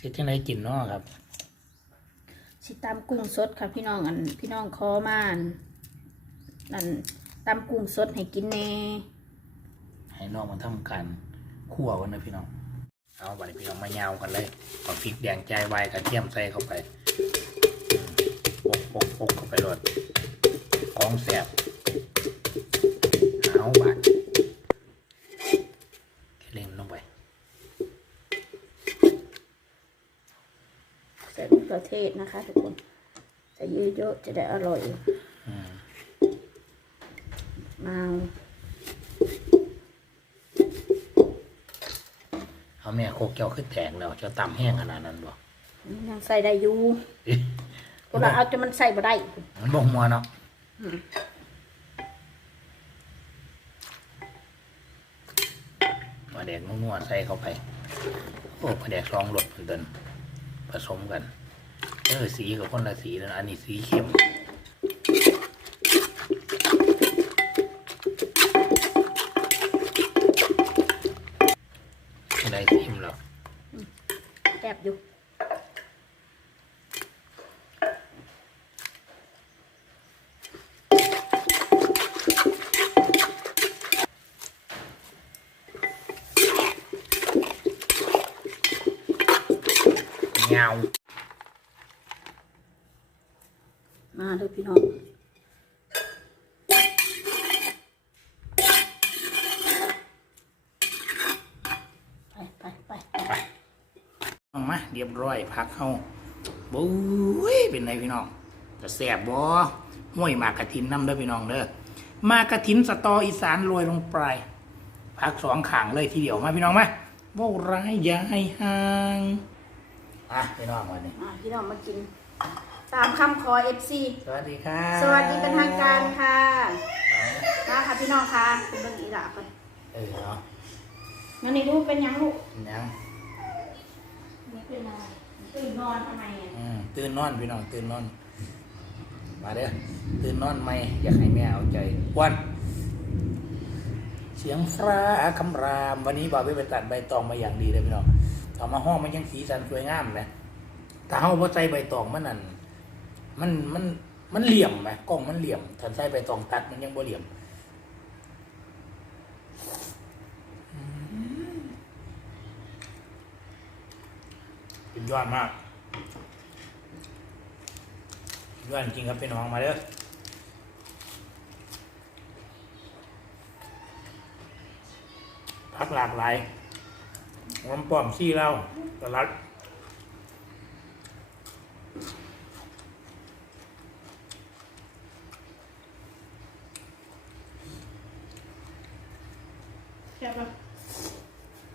เสร็จจังไดกินเนาะครับ สิตำกุ้งสดค่ะพี่น้องอันพี่น้องคอมาอันนั่นตำกุ้งสดให้กินแน่ให้น้องมันทำการคั่วกันนะพี่น้อง เอาบัดนี้พี่น้องมายาวกันเลยเอาพริกแดงใจไว้กระเทียมใส่เข้าไปปกปกปกเข้าไปรดของแสบเอาบาดเล่นลงไป ใส่มะเขือเทศนะคะทุกคนใส่เยอะๆจะได้อร่อยอืมมาวเอาแม่โคกเกี่ยวขึ้นแตงแล้วจะตำแห้งขนาดนั้นบ่ยังใส่ได้อยู่เอ๊ะก็เราเอาจนมันใส่บ่ได้มันบ่หัวเนาะอืมปลาแดกนัวๆใส่เข้าไป โอ้ปลาแดกสองรสเหมือนกันผสมกัน เออสีกับคนละสีแล้วนะอันนี้สีเข้มได้สีมแล้วแซ่บอยู่เงา มา เลยพี่น้องไปไปไปไปไปเอามาเรียบร้อยพักเข้าบุ้ยเป็นไงพี่น้องจะแสบบ่ห้วยหมากกระถินน้ำเด้อพี่น้องเด้อหมากกระถินสตออีสานโรยลงไปพักสองขางเลยทีเดียวมาพี่น้องมาว่าร้ายอยาให้ห่างอะพี่น้องวันนี้มาพี่น้องมากิน ตามคำขอ FC สวัสดีครับสวัสดีเป็นทางการค่ะมาค่ะพี่น้องค่ะเป็นเบิ่งอีหลาก่อนเออเนาะงั้นนี่ลูกเป็นหยังลูกยังนี่เป็นอะไรตื่นนอนทำไมอะอืมตื่นนอนพี่น้องตื่นนอน มาเด้อตื่นนอนไหมอยากให้แม่เอาใจวันเสียงฟ้าคำราม วันนี้บ่าวไปตัดใบตองมาอย่างดีเลยพี่น้องเอามาห้องมันยังสีสันสวยงามนะถ้าเฮาบ่ใส่ใบตองมันนั่น มันมันมันเหลี่ยมไหมกล้องมันเหลี่ยมถ้าใส่ใบตองตัดมันยังบ่เหลี่ยมอืมสุดยอดมากยอดจริงครับพี่น้องมาเด้อพักหลากหลายน้ำป้อมซี่เราตลัด แซ่บปะ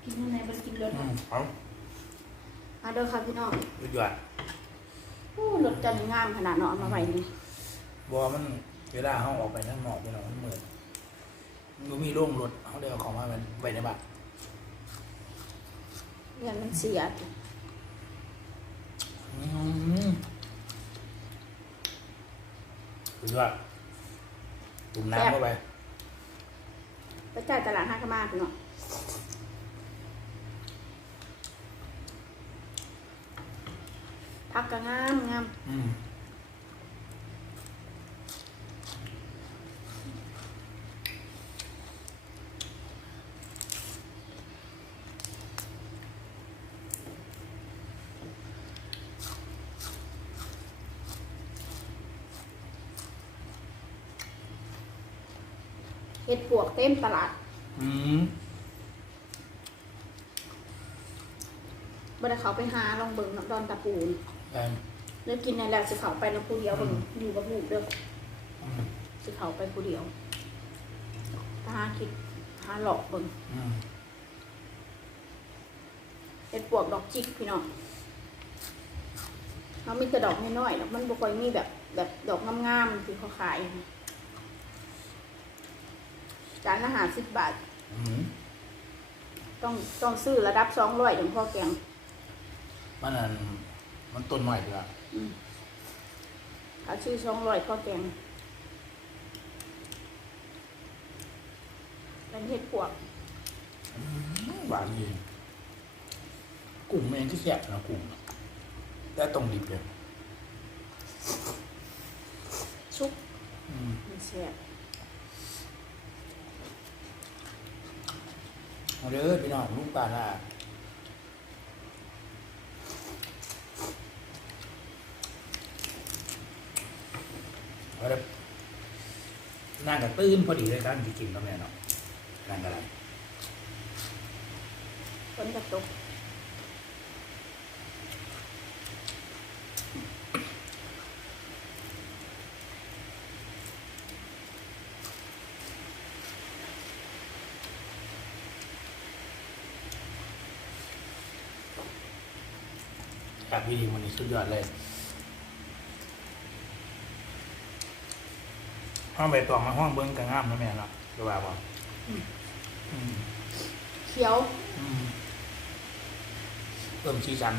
กินยังไงมันกินรส อืมเอา มาเด้อค่ะพี่ น้องสุดยอดโอ้รสจันงามขนาดเนาะเอามาไว้นี่บัวมันเวลาเขาออกไปนั่งนอกพี่น้องมันเหมือนมันบ่มีโร่งรถเขาเลยเอาของมาไว้ไว้ในบ้านเรียนมันเสียอืมสุดยอดตุ่มน้ำเข้าไปไปจ่ายตลาดห้างก็มาพี่น้อง ผักก็งามงามอืมเห็ดปวกเต็มตลาดอืมบ่ได้เขาไปหาลองเบิ่งน้ำดอนตะปูนแต่ เลือกกินในแหละสิเขาไปน้ำผู้เดียวเบิ่งอืมอยู่กับลูกเด้ออืมสิเขาไปผู้เดียวหาคิดหาหลอกเบิ่งอืมเห็ดปวกดอกจิกพี่น้องมันมีแต่ดอกน้อยๆดอกมันบ่ค่อยมีแบบแบบดอกงามๆที่เขาขายนะจานละห้าสิบบาทอืมต้องต้องซื้อระดับสองร้อยถึงพอแกงมันอัน มันต้นใหม่ดีกว่าอืมเอาชื่อสองร้อยพอแกงเป็นเห็ดปวกหวานดีกุ้งมันยังที่แซ่บนะกุ้งแต่ตรงดิบเลยชุบอืมมันแซ่บเอาเด้อพี่น้องลูกปลาล่าเอาเด้อนั่งกับ ตื้นพอดีเลยครับที่กินแล้วแม่เนาะนั่งกับอะไรฝนกระตกครับวิดีโอวันนี้สุดยอดเลย ห้องใบตองมาห้องเบิ้งกันงามนะแม่เนาะหรือว่าบ่อืมเขียวอืมเพิ่มชีสัน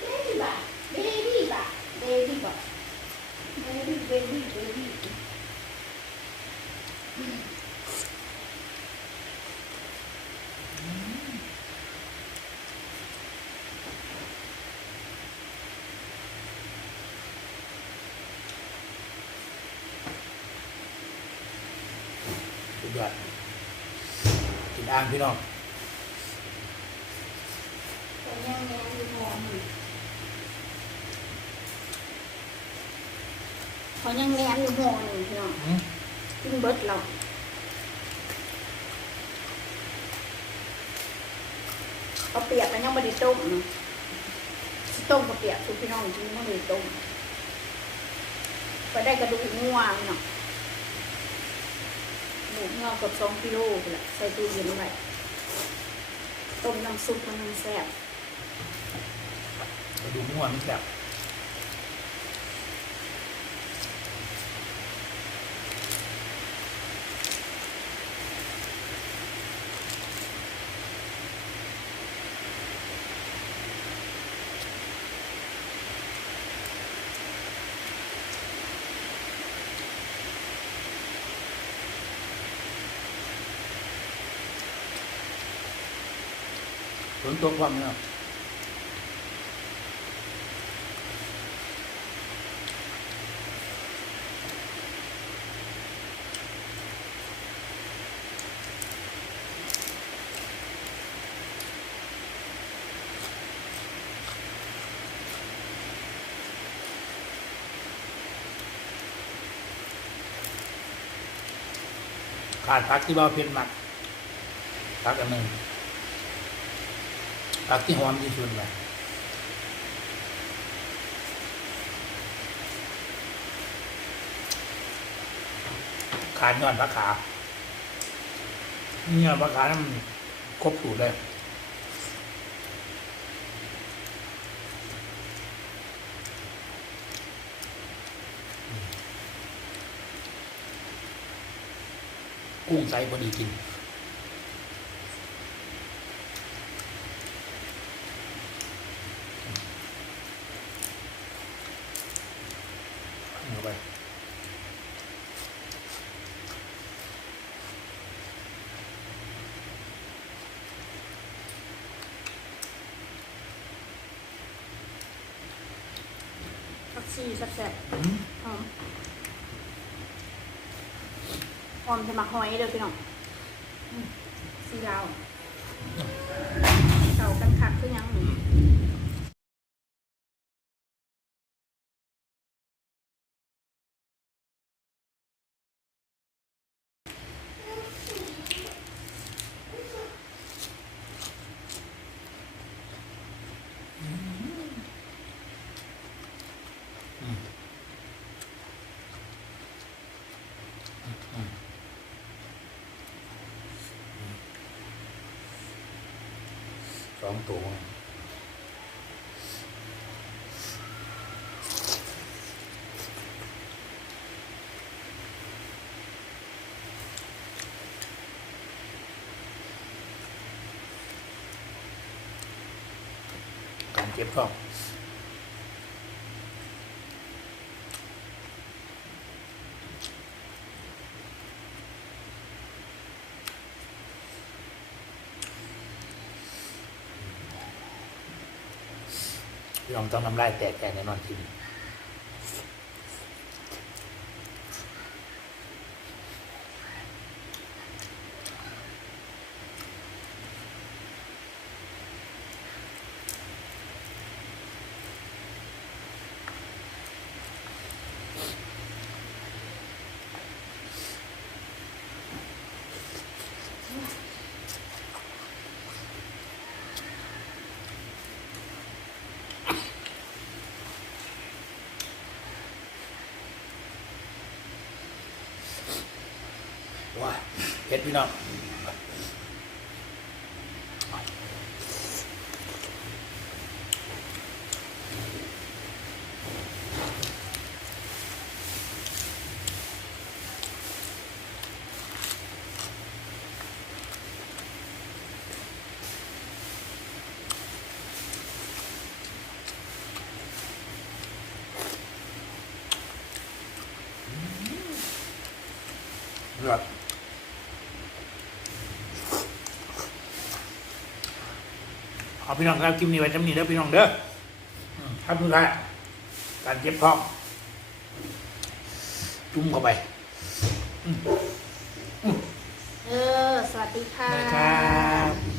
เบบี้บ่ะเบบี้บ่ะเบบี้บ่ะเบบี้เบบี้เบบี้ สุดยอดกินอ่างพี่น้องตัวแม่แม่อยู่หอมอยู่เขายังแนมอยู่หอหนึ่งพี่น้องอืมกินเบิดเราเอาเปียกกันยังไม่ได้ต้มเนาะสิต้มกับเปียกคือพี่น้องกินไม่ได้ต้มไปได้กระดูกงัวเนาะ มูงัวเกือบสองกิโลไปละใส่ตู้เย็นไว้ต้มน้ำซุปมันน้ำแซ่บกระดูกม่วนมันแซ่บ ฝนตกความเนาะขาดพักที่บ้าเพียนมักพักอันหนึ่ง ผักที่หอมที่สุดเลยขาดยอดผักขานี่ยอดผักขานั้นมันครบสูตรเลยกุ้งใสพอดีกิน ผักชีแซ่บอืมๆหอมหอมจะมาหอยเด้อพี่น้องอืมซีลาวเก่ากันคักคือหยังนี่ส องตัวกันก็บท้อง พี่น้องต้องน้ำลายแตกแต่แน่นอนทีนี้ ว้า เผ็ดพี่น้องครับ เอาพี่น้องครับคลิปนี้ไว้จำนี้เด้อพี่น้องเด้ออืมครับทุกท่านการเจ็บท้องจุ่มเข้าไปเออสวัสดีค่ะนะครับ